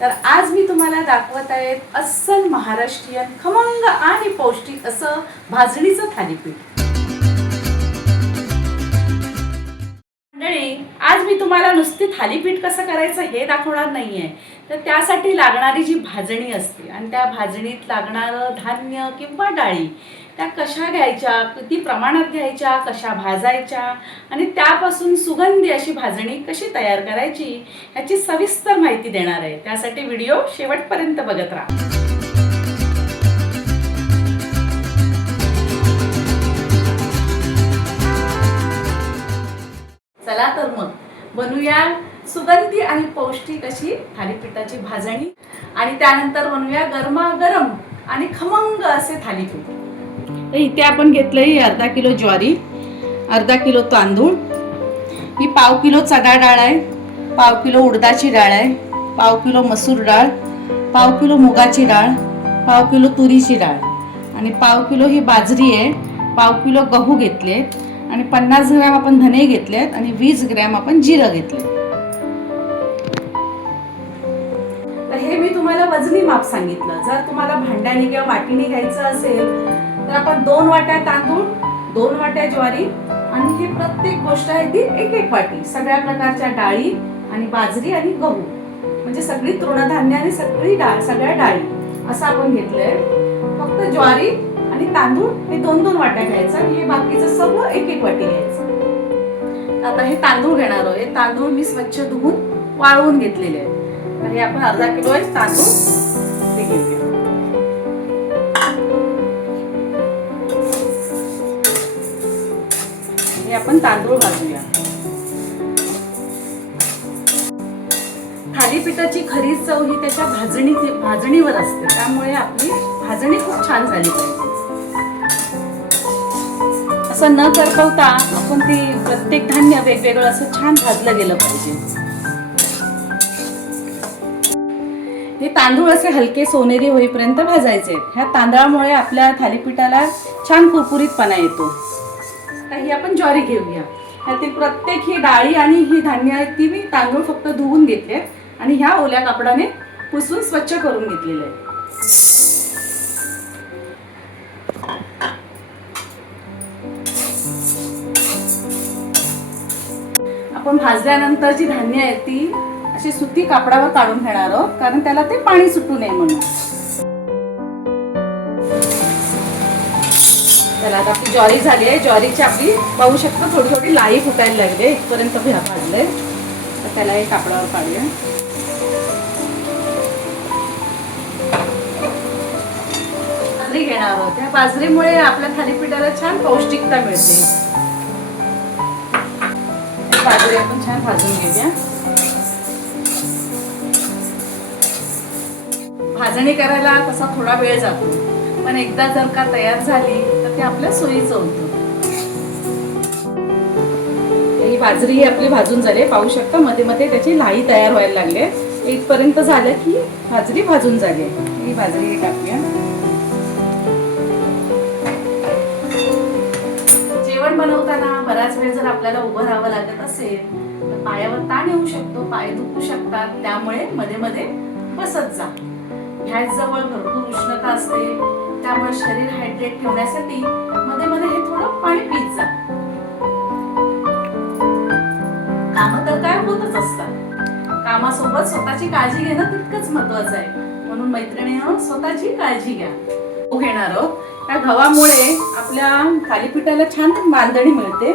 तर आज मी तुम्हाला दाखवत आहे अस्सल महाराष्ट्रीयन खमंग आणि पौष्टिक असं भाजणीचं थालीपीठ। मंडळी, आज मी तुम्हाला नुसती थालीपीठ कसं करायचं हे दाखवणार नाहीये, तर त्यासाठी लागणारी जी भाजणी असते आणि त्या भाजणीत लागणारं धान्य किंवा डाळी त्या कशा घ्यायच्या, किती प्रमाणात घ्यायच्या, कशा भाजायच्या आणि त्यापासून सुगंधी अशी भाजणी कशी तयार करायची याची सविस्तर माहिती देणार आहे। त्यासाठी व्हिडिओ शेवटपर्यंत बघत राहा। चला तर मग बनवूया सुगंधी आणि पौष्टिक अशी थालीपीठाची भाजणी आणि त्यानंतर बनवूया गरमागरम आणि खमंग असे थालीपीठ। तर इथे आपण घेतलंय अर्धा किलो ज्वारी, अर्धा किलो तांदूळ, ही पाव किलो चणा डाळ आहे, पाव किलो उडदाची डाळ आहे, पाव किलो मसूर डाळ, पाव किलो मुगाची डाळ, पाव किलो तुरीची डाळ आणि पाव किलो ही बाजरी आहे, पाव किलो गहू घेतले आणि 50 ग्रॅम आपण धने घेतलेत आणि 20 ग्रॅम आपण जिरं घेतले। तर हे मी तुम्हाला वजनी माप सांगितलं। जर तुम्हाला भांड्याने किंवा वाटीने घ्यायचं असेल तर आपण 2 वाट्या तांदूळ, 2 वाट्या ज्वारी आणि ही प्रत्येक गोष्ट आहे ती एक एक वाटी, सगळ्या प्रकारच्या डाळी आणि बाजरी आणि गहू म्हणजे सगळी तृणधान्य आणि सगळी डाळ, सगळ्या डाळी असं आपण घेतलंय। फक्त ज्वारी आणि तांदूळ हे 2-2 वाट्या घ्यायचं आणि हे बाकीचं सगळं एक एक वाटी घ्यायचं। आता हे तांदूळ घेणार आहे, तांदूळ मी स्वच्छ धुवून वाळवून घेतलेले आहे। तर हे आपण अर्धा किलो आहे तांदूळ हे घेऊया। हे आपण तांदूळ भाजूया। थालीपीठाची खरी चव ही त्याच्या भाजणीवर असते, त्यामुळे आपली भाजणी खूप छान झाली पाहिजे। असं न करपवता आपण ती प्रत्येक धान्य वेगवेगळं असं छान भाजलं गेलं पाहिजे। हे तांदूळ असे हलके सोनेरी होईपर्यंत भाजायचे। ह्या तांदळामुळे आपल्या थालीपीठाला छान कुरकुरीतपणा येतो। आता ही आपण ज्वारी घेऊया। ह्यातील प्रत्येक ही डाळी आणि ही धान्य आहेत ती मी तांदूळ फक्त धुवून घेतले आणि ह्या ओल्या कापडाने पुसून स्वच्छ करून घेतलेले आहे। आपण भाजल्यानंतर जी धान्य आहेत ती अशी सुती कापडावर काढून घेणार आहोत, कारण त्याला ते पाणी सुटू नये म्हणून। चला आता आपली ज्वारी झाली आहे। ज्वारीची आपली पाहू शकता थोडी थोडी लाई फुटायला लागले, इथपर्यंत भाजले। तर त्याला एक कापडावर काढूया। बाजरी घेणार आहोत, त्या बाजरीमुळे आपल्या थालीपीठाला छान पौष्टिकता मिळते। बाजरी आपण छान भाजून घेऊया। भाजणी करायला तसा थोडा वेळ जातो, पण एकदा जर का तयार झाली तर ते आपल्या सोयीचं होतं। ही बाजरी आपली भाजून झाली, पाहू शकता मध्ये मध्ये त्याची लाई तयार व्हायला लागले। इथपर्यंत झालं की बाजरी भाजून झाली। ही बाजरी टाकूया। जेवण बनवताना बराच वेळ जर आपल्याला उभं राहावं लागत असेल तर पायावर ताण येऊ शकतो, पाय दुखू शकतात, त्यामुळे मध्ये मध्ये बसत जा। गॅस जवळ भरपूर उष्णता असते, त्यामुळे शरीर हायड्रेट ठेवण्यासाठी मध्ये मध्ये हे थोडं पाणी पीत जा। कामं तर काय होतच असतात, कामासोबत स्वतःची काळजी घेणं तितकंच महत्वाचं आहे। म्हणून मैत्रिणींनो, स्वतःची काळजी घ्या। गहू घेणार आहोत, त्या गव्हामुळे आपल्या थालीपीठाला छान बांधणी मिळते।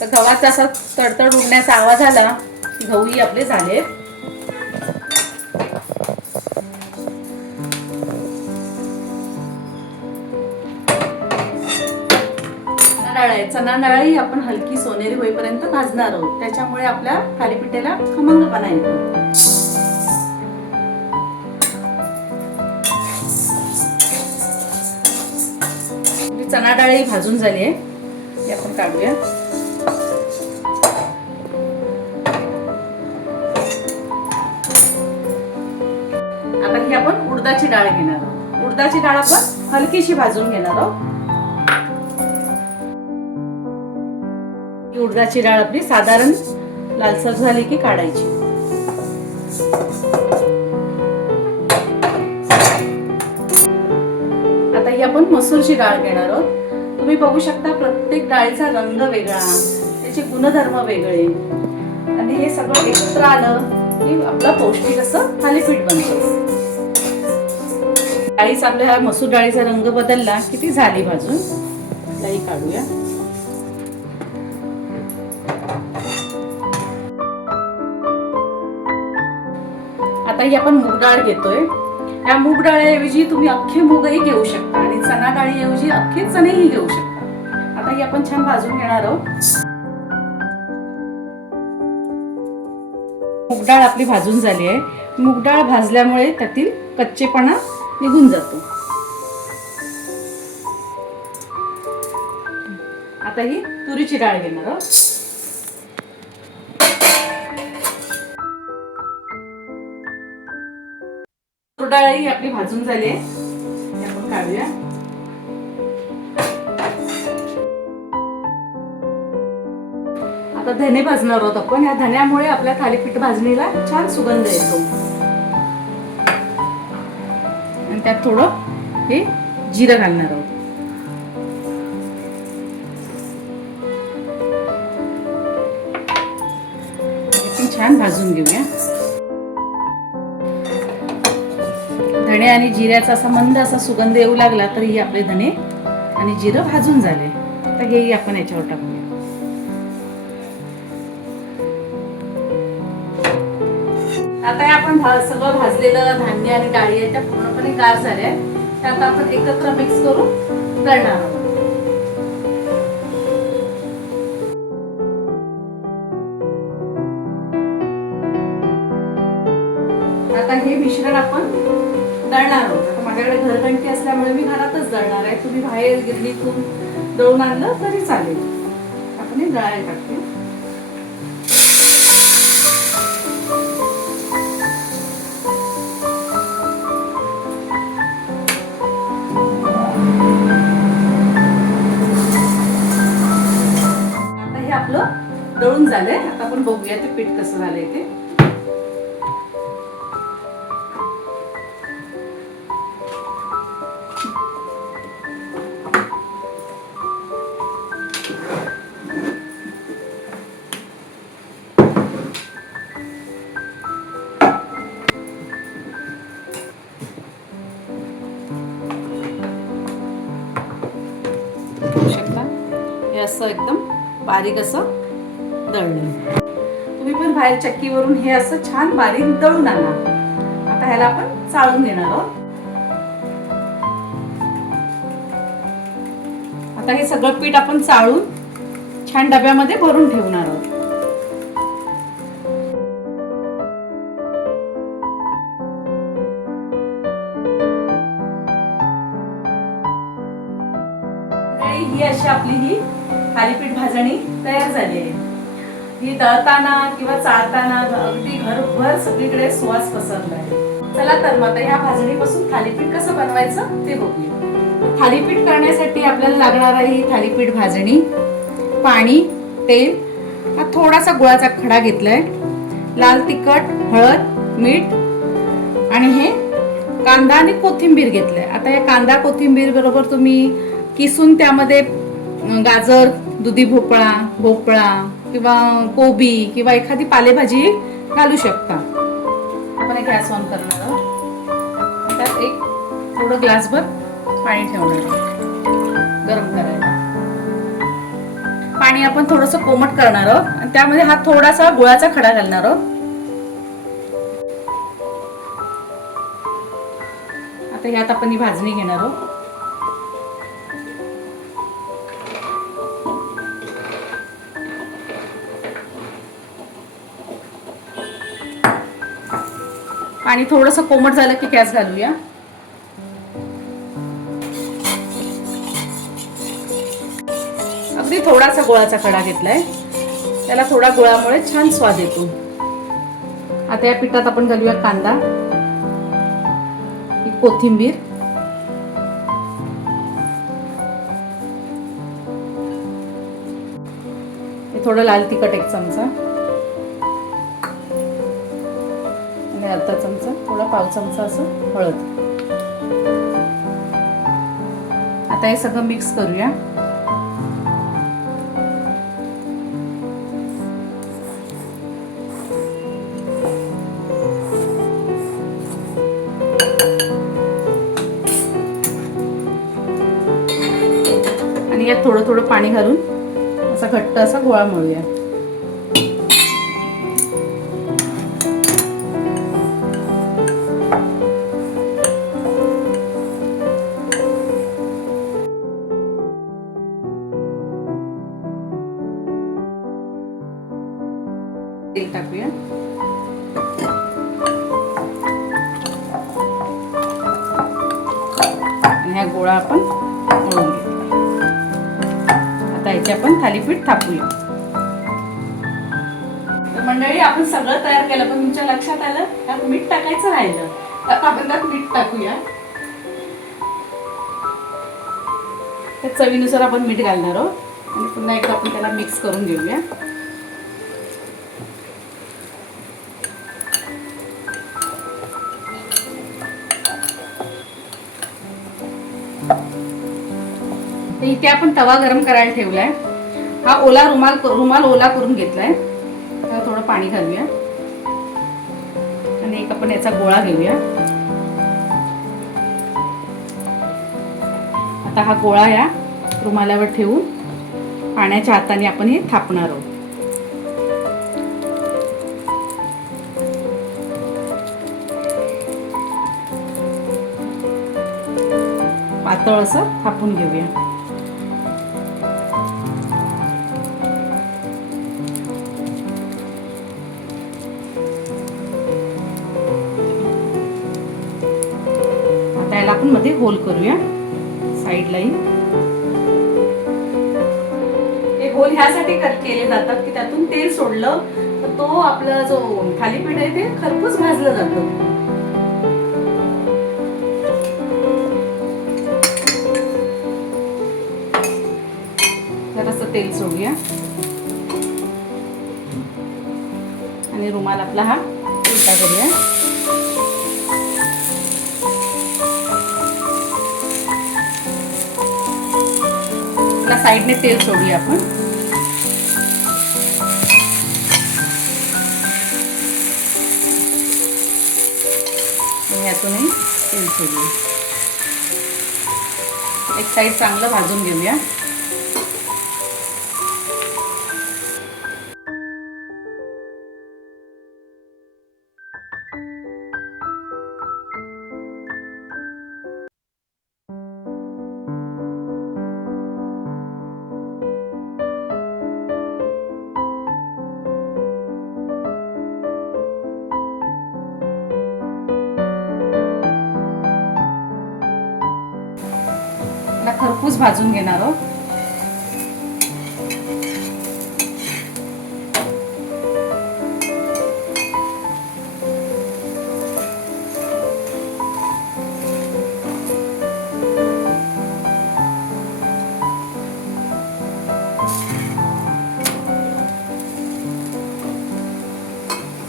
तर गव्हाचा असा तडतड उडण्याचा आवाज आला की गहूही आपले झाले। चणा डाळही आपण हलकी सोनेरी होईपर्यंत भाजणार आहोत, त्याच्यामुळे आपल्या थालीपीठाला खमंगपणा येतो। चणा डाळही भाजून झाली आहे, हे आपण काढूया। आता ही आपण उडदाची डाळ घेणार आहोत। उडदाची डाळ आपण हलकीशी भाजून घेणार आहोत। ही उडदाची डाळ आपली साधारण लालसर झाली की काढायची. आता ही आपण मसूरची डाळ घेणार आहोत. तुम्ही बघू शकता प्रत्येक डाळीचा रंग वेगळा, त्याचे गुणधर्म वेगळे, आणि हे सगळं एकत्र आलं की आपलं पौष्टिक असं थालीपीठ बनतं. डाळीच आपल्या मसूर डाळीचा रंग बदलला की ती झाली भाजून. डाळी काढूया. आता ही आपण मूग डाळ घेतोय. या मूग डाळीऐवजी तुम्ही अख्खे मूगही घेऊ शकता आणि चणा डाळीऐवजी अख्खे चणेही घेऊ शकता. आता ही आपण छान भाजून घेणार आहोत. मूग डाळ आपली भाजून झाली आहे. मूग डाळ भाजल्यामुळे त्यातील कच्चेपणा निघून जातो. आता ही तुरीची डाळ घेणार आहोत. तूर डाळ ही आपली भाजून झाली आहे. आपण काढूया. आता धने भाजणार आहोत आपण. या धन्यामुळे आपल्या थालीपीठ भाजणीला छान सुगंध येतो. आणि त्यात थोडं हे जिरं घालणार आहोत. छान भाजून घेऊया. धणे आणि जिऱ्याचा असा मंद असा सुगंध येऊ लागला तरी ही आपले धणे आणि जिरं भाजून झाले. तर हेही आपण याच्यावर टाकूया. आता आपण सगळं भाजलेलं धान्य आणि डाळी आहेत त्या पूर्णपणे गार झाल्या. त्यात आपण एकत्र मिक्स करून तळणार आहोत. आता हे मिश्रण आपण दळणार आहोत. आता माझ्याकडे घरघंटी असल्यामुळे मी घरातच दळणार आहे. तुम्ही बाहेर गिरणीतून दळून आणलं तरी चालेल. आपण हे दळायला टाकते. आता हे आपलं दळून झालंय. आता आपण बघूया ते पीठ कसं झालंय ते. हे असं एकदम बारीक असं दळलं. तुम्ही पण बाहेर चक्कीवरून हे असं छान बारीक दळून आणा. आता ह्याला आपण चाळून घेणार आहोत. आता हे सगळं पीठ आपण चाळून छान डब्यामध्ये भरून ठेवणार आहोत. ही अशी आपली ही थालीपीठ भाजणी तयार झाली आहे. ही दळताना किंवा चाळताना अगदी घरभर सगळीकडे सुवास पसरलाय. चला तर मग ह्या भाजणीपासून थालीपीठ कसं बनवायचं ते बघूया. थालीपीठ करण्यासाठी आपल्याला लागणार आहे ही थालीपीठ भाजणी, पाणी, तेल, हा थोडासा गुळाचा खडा घेतलाय, लाल तिखट, हळद, मीठ आणि हे कांदा आणि कोथिंबीर घेतलाय. आता या कांदा कोथिंबीर बरोबर तुम्ही किसून त्यामध्ये गाजर, दुधी भोपळा, भोपळा किंवा कोबी किंवा एखादी पालेभाजी घालू शकता. आपण एक गॅस ऑन करणार आहोत. त्यात एक थोडं ग्लासभर पाणी ठेवणार आहोत गरम करायला. पाणी आपण थोडंसं कोमट करणार आहोत आणि त्यामध्ये हा थोडासा गुळाचा खडा घालणार आहोत. आता ह्यात आपण ही भाजणी घेणार आहोत. पाणी थोडंसं कोमट झालं की गॅस घालूया. अगदी थोडासा गुळाचा खडा घेतलाय. त्याला थोडा गुळामुळे छान स्वाद येतो. आता या पिठात आपण घालूया कांदा, कोथिंबीर, थोडं लाल तिखट 1 चमचा आणि अर्धा चमचा, थोडा पाव चमचा असं हळद. आता हे सगळं मिक्स करूया. आणि यात थोडं थोडं पाणी घालून असा घट्ट असा गोळा मळूया. तेल टाकूया. आणि हा गोळा आपण मळून घेतला. आता याचे आपण थालीपीठ थापूया. तर मंडळी, आपण सगळं तयार केलं, पण तुमच्या लक्षात आलं त्यात मीठ टाकायचं राहिलं. आता आपण त्यात मीठ टाकूया. त्या चवीनुसार आपण मीठ घालणार आहोत आणि पुन्हा एकदा आपण त्याला मिक्स करून घेऊया. इथे आपण तवा गरम करायला ठेवलाय. हा ओला रुमाल ओला करून घेतलाय. त्याला थोडं पाणी घालूया आणि एक आपण याचा गोळा घेऊया. आता हा गोळा या रुमालावर ठेवून पाण्याच्या हाताने आपण हे थापणार आहोत. पातळ असं थापून घेऊया. आता याला आपण मध्ये होल करूया साईडलाही. हे होल ह्यासाठी केले जातात की त्यातून तेल सोडलं तर तो आपला जो थालीपीठ आहे ते खरपूस भाजलं जातं. जरासं तेल सोडूया आणि रुमाल आपला हा उलटा करूया. साईडने तेल सोडूया आपण. यातूनही तेल सोडूया. एक साईड चांगलं भाजून घेऊया. खरपूस भाजून घेणार आहोत.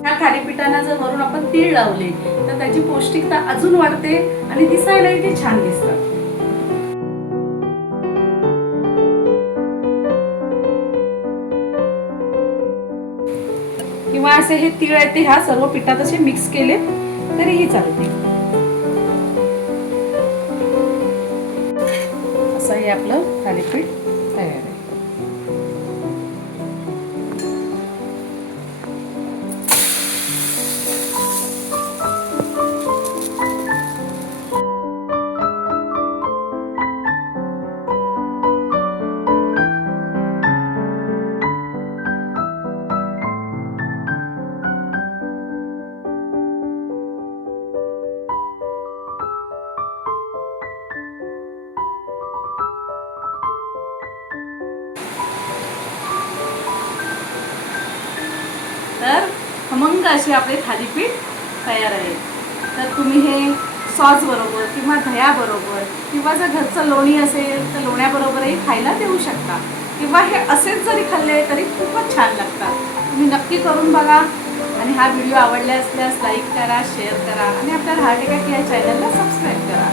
ह्या थालीपीठांना जर वरून आपण तीळ लावले तर त्याची पौष्टिकता अजून वाढते आणि दिसायलाही ते छान दिसतात. किंवा असे हे तीळ आहेत ते ह्या सर्व पिठात असे मिक्स केले तरीही चालते. असं हे आपलं थालीपीठ तयार आहे. तर खमंग असे आपले थालीपीठ तयार आहे. तर तुम्ही हे सॉस बरोबर किंवा दह्याबरोबर किंवा जर घरचं लोणी असेल तर लोण्याबरोबरही खायला देऊ शकता. किंवा हे असेच जरी खाल्ले तरी खूपच छान लागतात. तुम्ही नक्की करून बघा आणि हा व्हिडिओ आवडला असल्यास लाईक करा, शेअर करा आणि आपल्या रहाटेका या चॅनलला सबस्क्राईब करा.